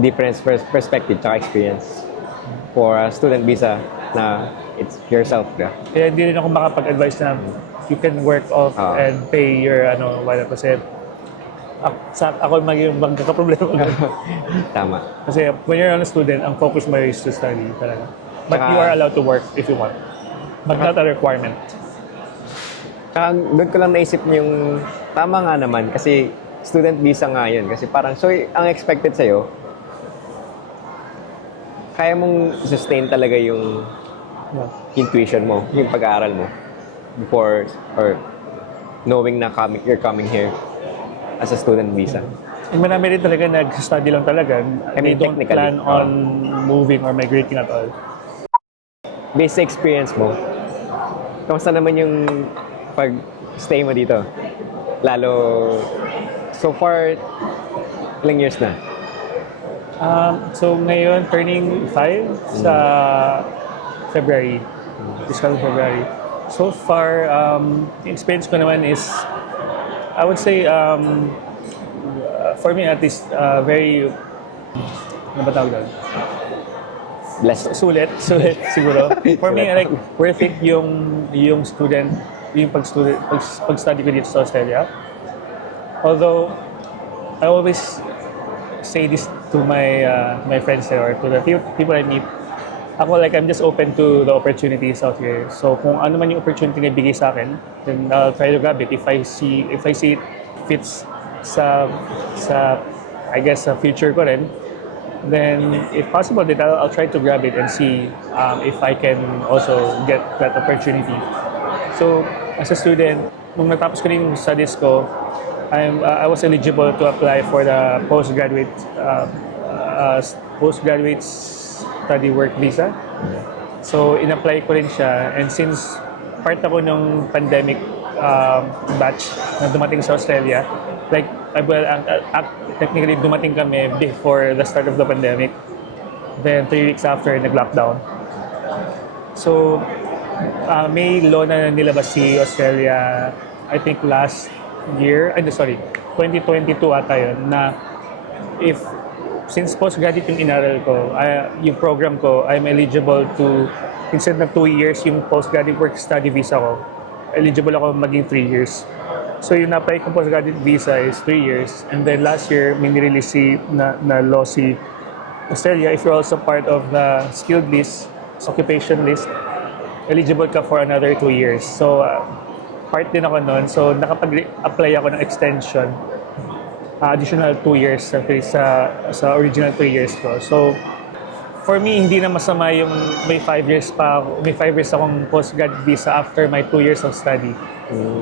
different perspective tsaka experience for a student visa na it's yourself. Kaya hindi rin ako makapag-advise na you can work off and pay your wala kasi ako magkakaproblema. Tama. Kasi when you're a student, ang focus mo is to study talaga. But you are allowed to work if you want. But not a requirement. Tsaka doon ko lang naisip yung tama nga naman kasi student visa nga yun. Kasi parang, so ang expected sa'yo, kaya mong sustain talaga yung intuition mo, yung pag-aaral mo before or knowing na you're coming here as a student visa. And marami rin talaga nag-study lang talaga. They don't plan on moving or migrating at all. Based sa experience mo, kamusta naman yung pag-stay mo dito? Lalo, so far, ilang years na? So ngayon, turning 5 sa February. This coming February. So far, experience ko naman is, I would say, for me at least, very, ano ba tawag doon? Blessed. Sulit siguro. For me, like, worth it yung pag-study ko dito sa Australia. Although, I always say this to my friends there or to the people I meet. Ako, like, I'm just open to the opportunities out here. So, kung ano man yung opportunity na ibigay sa akin, then I'll try to grab it if I see it fits sa I guess, sa future ko rin. Then, if possible, then I'll try to grab it and see if I can also get that opportunity. So, as a student, nung natapos ko rin yung studies ko, I was eligible to apply for the postgraduate study work visa. So, in-apply ko rin siya. And since part ako nung pandemic batch na dumating sa Australia, like, technically dumating kami before the start of the pandemic. Then 3 weeks after, nag-lockdown. So, may law na nilabas si Australia, I think last year, 2022 ata yun, na since postgraduate yung inaral ko, yung program ko, I'm eligible to, instead na 2 years yung postgraduate work study visa ko, eligible ako maging 3 years. So yung na-apply kong postgraduate visa is 3 years. And then last year, may nirelease na law si Australia, if you're also part of the skilled list, occupation list, eligible ka for another 2 years. So part din ako nun. So nakapag-apply ako ng extension, additional 2 years sa original 3 years ko. So for me, hindi na masama yung may 5 years akong postgraduate visa after my 2 years of study.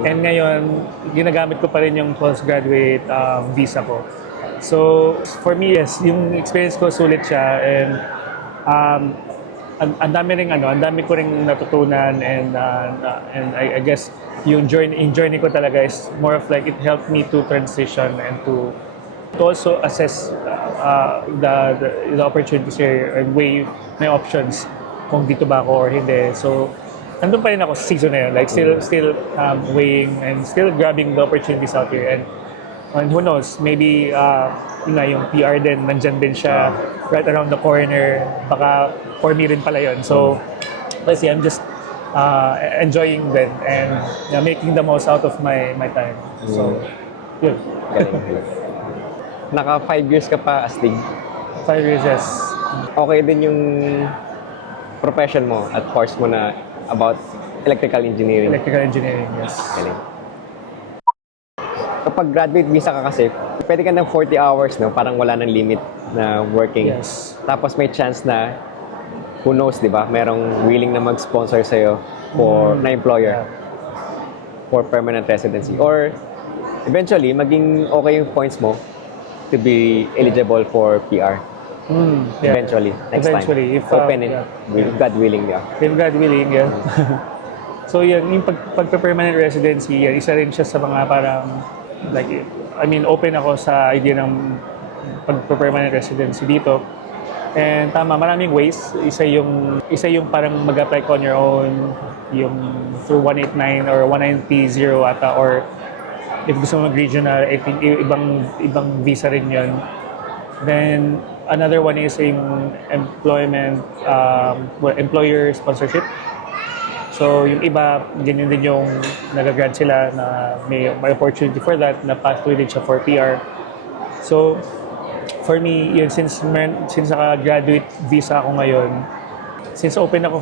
And ngayon, ginagamit ko pa rin yung postgraduate visa ko. So, for me, yes, yung experience ko sulit siya and ang dami ko ring natutunan and I guess yung journey ko talaga is more of like it helped me to transition and to also assess the opportunities here and weigh my options kung dito ba ako or hindi. So, nandun pa rin ako sa season na yun, like still weighing and still grabbing the opportunities out here. And who knows, maybe yung PR din, nandyan din siya right around the corner. Baka for me rin pala yun. So, kasi I'm just enjoying then and making the most out of my time. So, yun. Galing. Naka 5 years ka pa astig. 5 years, yes. Okay din yung profession mo at course mo na about electrical engineering. Electrical engineering, yes. Galing. Kapag graduate visa ka kasi, pwede ka ng 40 hours, no? Parang wala nang limit na working. Yes. Tapos may chance na, who knows, di ba? Merong willing na mag-sponsor sa'yo for, na employer Yeah. for permanent residency. Or, eventually, maging okay yung points mo to be eligible for PR. Yeah. Eventually, next Eventually, time. if, Open it. yeah. With God willing, yeah. If God willing, yeah. So yan, yung pagpa-permanent residency, yan, isa rin siya sa mga parang, like, I mean, open ako sa idea ng pagpa-permanent residency dito. And tama, maraming ways. Isa yung parang mag-apply ka on your own, yung through 189 or 190 ata, or if gusto mo mag-regional, I think ibang visa rin yun. Then, another one is yung employer sponsorship. So, yung iba, ganyan din yung nag-grad sila na may opportunity for that, na pathway din siya for PR. So, for me, yun, since naka-graduate visa ako ngayon, since open ako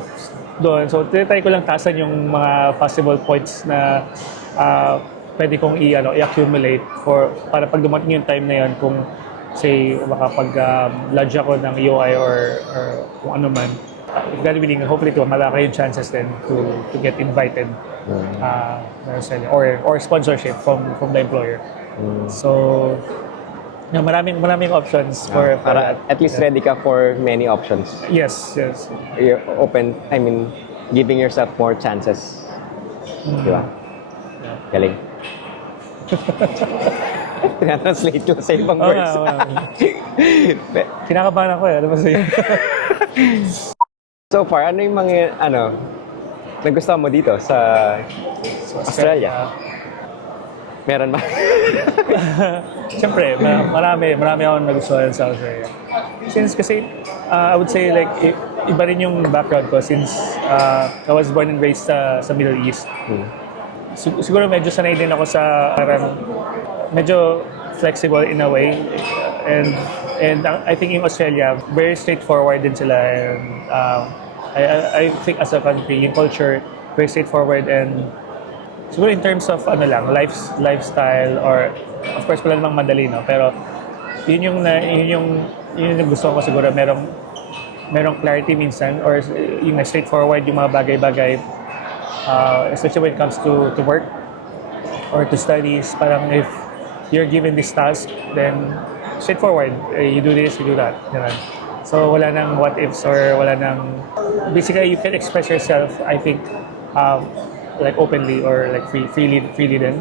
doon, so try ko lang tasan yung mga possible points na pwede kong i-accumulate para pag dumating yung time na yun, kung say, makapag-lodge ako ng EOI or kung ano man, God willing, hopefully malaki yung chances then to get invited or sponsorship from the employer. So, maraming options for Para that. at least ready ka for many options. Yes. You're open, I mean, giving yourself more chances. Di ba? Galing. Tinatranslate ko sa ibang words. Kinakabahan ako alam mo sa'yo. So far, ano yung mga, nagustuhan mo dito sa Australia? Meron ba? Siyempre, marami akong nagustuhan sa Australia. Since kasi, I would say like, iba rin yung background ko since I was born and raised sa Middle East. Siguro medyo sanay din ako sa parang medyo flexible in a way. And I think in Australia, very straightforward din sila. And I think as a country, yung culture, very straightforward and siguro in terms of lifestyle or of course wala namang madali, no? Pero yun yung gusto ko siguro, merong clarity minsan or yung straightforward yung mga bagay-bagay, especially when it comes to work or to studies. Parang if you're given this task, then straightforward, you do this, you do that, ganun. So wala nang what ifs or wala nang, basically you can express yourself, I think, like openly or like freely din.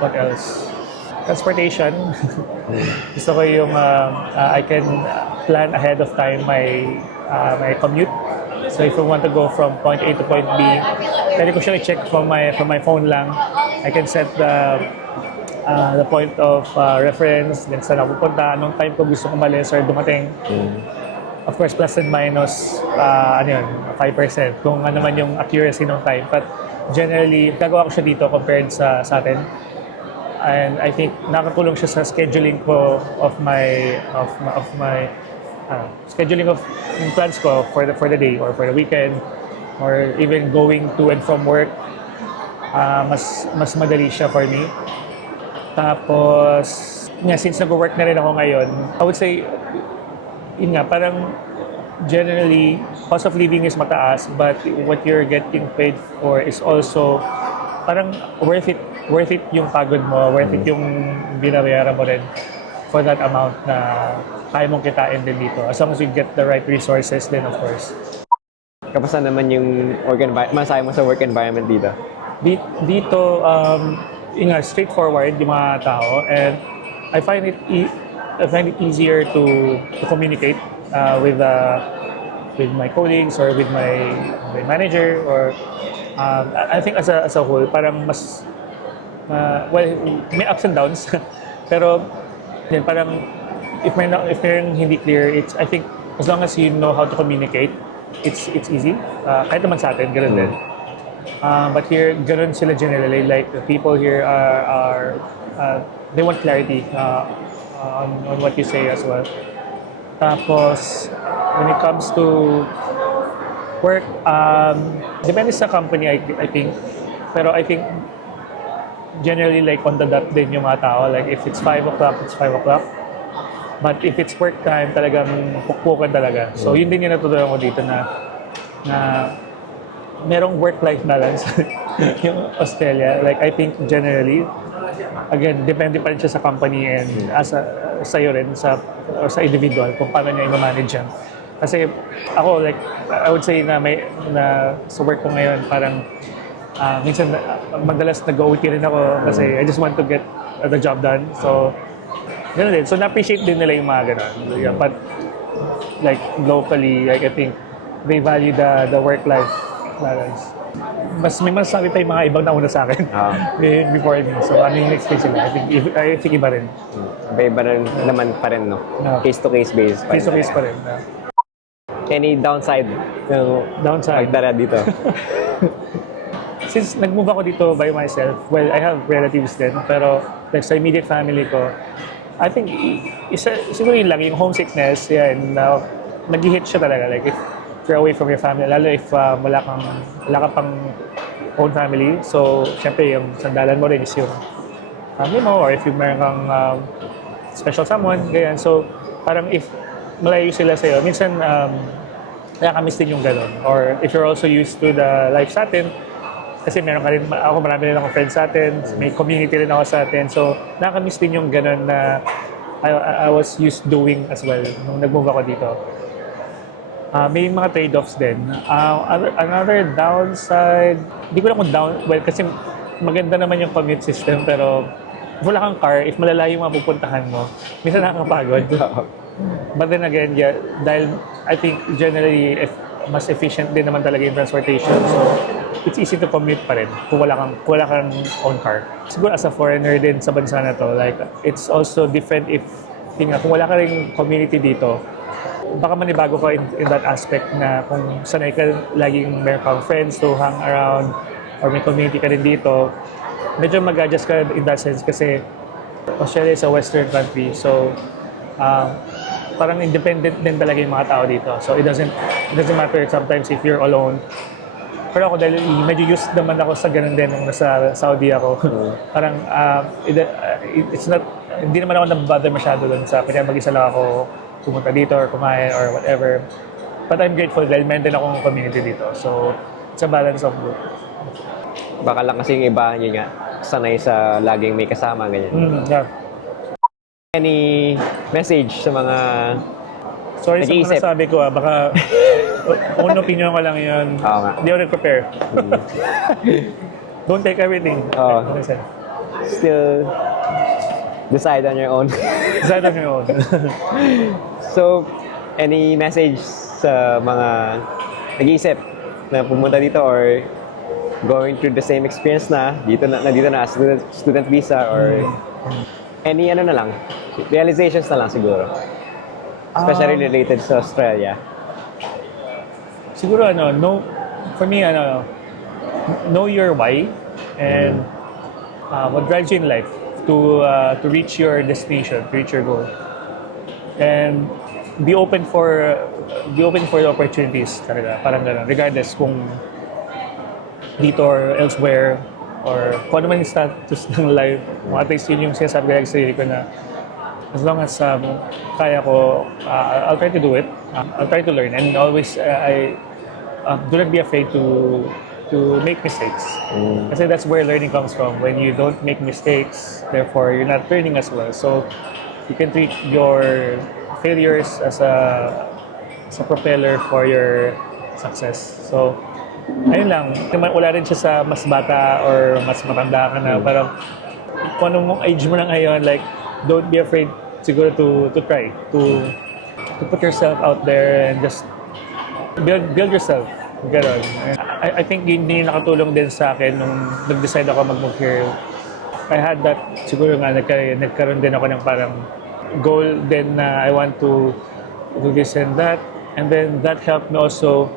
What else? Transportation. Gusto ko yung I can plan ahead of time my commute. So if I want to go from point A to point B, pwede ko siya i-check from my phone lang. I can set the point of reference, then saan ako pupunta, anong time ko gusto umalis or dumating. Of course, plus and minus, 5% kung ano man yung accuracy ng time. But generally, gagawa ko siya dito compared sa atin. And I think nakatulong siya sa scheduling ko of my scheduling of yung plans ko for the day or for the weekend or even going to and from work. Mas madali siya for me. Tapos, since nag-work na rin ako ngayon, I would say, yun nga, parang generally, cost of living is mataas, but what you're getting paid for is also parang worth it yung pagod mo, worth it yung binabayaran mo rin for that amount na kaya mong kitain din dito. As long as you get the right resources then of course. Kamusta naman yung masaya mo sa work environment dito? Dito, yun nga, straightforward yung mga tao, and I find it easier to communicate with my colleagues or with my manager or I think as a whole parang mas well, may ups and downs pero yun, parang if mayroong hindi clear, I think as long as you know how to communicate, it's easy. Kahit naman sa atin, ganoon din. But here, ganun sila generally. Like, the people here they want clarity on what you say as well. Tapos, when it comes to work, depende sa company, I think. Pero I think, generally, like, on the dot din yung mga tao. Like, if it's 5 o'clock, it's 5 o'clock. But if it's work time, talagang pukpukan talaga. So, yun din yung natutunan ko dito na merong work-life balance yung Australia. Like, I think generally, again, depende pa rin siya sa company and sa'yo rin, sa individual, kung paano niya i-manage yan. Kasi ako, like, I would say na sa work ko ngayon, parang minsan, madalas nag-OT rin ako kasi I just want to get the job done. So, gano'n din. So, na-appreciate din nila yung mga gano'n. Yeah, but, like, locally, like, I think, they value the work-life balance. May masasabi pa yung mga ibang nauna sa akin before me. So, ano yung experience nila? I think iba rin. Iba rin naman pa rin, no? No. Case-to-case basis pa rin. Case-to-case pa rin. Any downside ng pagdara dito? Since nag-move ako dito by myself, well, I have relatives din, pero like sa immediate family ko, I think siguro yun lang, yung homesickness, yan, nag-hit siya talaga. Like, if you're away from your family, lalo if wala ka pang own family, so, syempre, yung sandalan mo rin is yung family mo, or if you meron kang special someone, ganyan. So, parang if malayo sila sa'yo, minsan, nakakamiss din yung gano'n. Or if you're also used to the life sa atin, kasi meron ka rin, marami rin akong friends sa atin, may community rin ako sa atin, so nakakamiss din yung gano'n na I was used doing as well nung nag-move ako dito. May mga trade-offs din. Another downside, hindi ko lang kung well, kasi maganda naman yung commute system, pero if wala kang car, if malalayo yung mga pupuntahan mo, minsan nakakapagod. But then again, yeah, dahil I think generally, mas efficient din naman talaga yung transportation. So, it's easy to commute pa rin kung wala kang own car. Siguro as a foreigner din sa bansa na to, like, it's also different if, kung wala ka rin community dito, baka manibago ka in that aspect na kung sanay ka laging meron kang friends to hang around or may community ka rin dito, medyo mag-adjust ka in that sense kasi Australia is a western country. So, parang independent din talaga yung mga tao dito. So it doesn't matter sometimes if you're alone. Pero ako dahil medyo used naman ako sa ganun din nung nasa Saudi ako. Parang it's not, hindi naman ako nabother masyado doon sa kanya mag-isa lang ako pumunta dito or kumain or whatever. But I'm grateful dahil meron din akong community dito. So it's a balance of both. Baka lang kasi yung iba, yun nga, sanay sa laging may kasama, ganyan. Yeah. Any message sa mga Sorry sa nag-iisip? mga sabi ko baka own opinion ko lang yun. Oo nga. Hindi ako nag-prepare. Don't take everything. Oo. Like I said. Still decide on your own? Decide on your own. So, any message sa mga nag-iisip na pumunta dito or going through the same experience na dito na student visa or any na lang, realizations na lang siguro. Especially related sa Australia. Siguro for me, know your why and what drives you in life to reach your destination, to reach your goal. And be open for the opportunities talaga, parang gano'n. Regardless kung dito or elsewhere, or kung ano man yung status ng life, at least yun yung sinasabi ko sa sarili ko na as long as kaya ko, I'll try to do it. I'll try to learn and always do not be afraid to make mistakes. Kasi that's where learning comes from. When you don't make mistakes, therefore you're not learning as well. So you can treat your failures as a propeller for your success. So ayun lang, wala rin siya sa mas bata or mas matanda ka na. Parang kung anong age mo na ngayon, like, don't be afraid siguro to try, to put yourself out there and just build yourself. Ganon. I think yun yung nakatulong din sa akin nung nag-decide ako mag-move here. I had that, siguro nga nagkaroon din ako ng parang goal din na I want to do this and that. And then that helped me also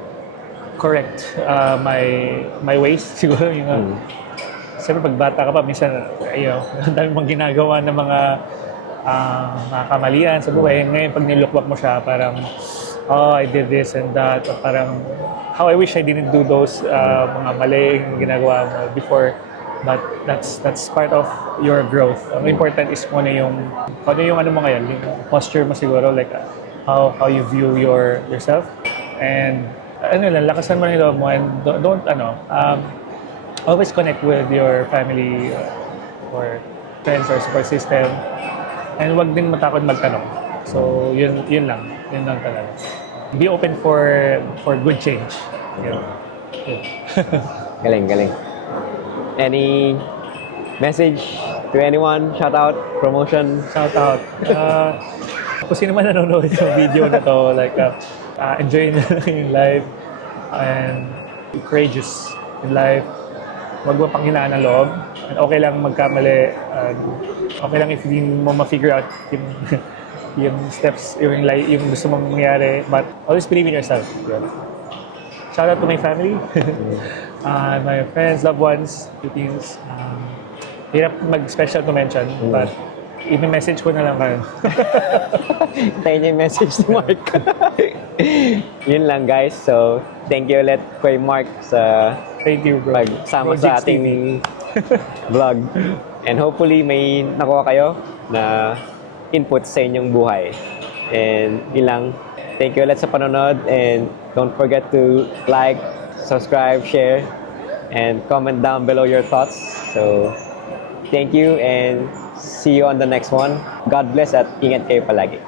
correct my ways siguro yung siyempre pag bata ka pa minsan ang dami mong ginagawa ng mga kamalian sa buhay. Ngayon pag nilookback mo siya parang oh, I did this and that, parang how I wish I didn't do those mga maling ginagawa mo before. But that's part of your growth. Ang important is kung ano yung ano mo ngayon, yung posture mo siguro, like how you view yourself. And ano lang, lakasan mo yung loob mo and don't always connect with your family or friends or support system. And wag din matakot magtanong. So yun lang talaga. Be open for good change. Yun. Galing. Any message to anyone? Shout out, promotion? Shout out. Kung sino man nanonood yung video na to, like, enjoy na lang yung life and be courageous in life. Huwag mo panghinaan ng loob. And okay lang magkamali. Okay lang if hindi mo ma-figure out yung steps, yung gusto mong mangyari. But always believe in yourself. Yeah. Shout out to my family, my friends, loved ones, Philippines. Hirap mag-special to mention, but i-message ko na lang kayo. Tayo niya yung message ni Mark. Yun lang guys. So, thank you ulit kay Mark sa Thank you, bro. pagsama Bro sa Jigs ating vlog. And hopefully may nakuha kayo na input sa inyong buhay. And yun lang. Thank you ulit sa panonood and don't forget to like, subscribe, share, and comment down below your thoughts. So, thank you and see you on the next one. God bless at ingat kayo palagi.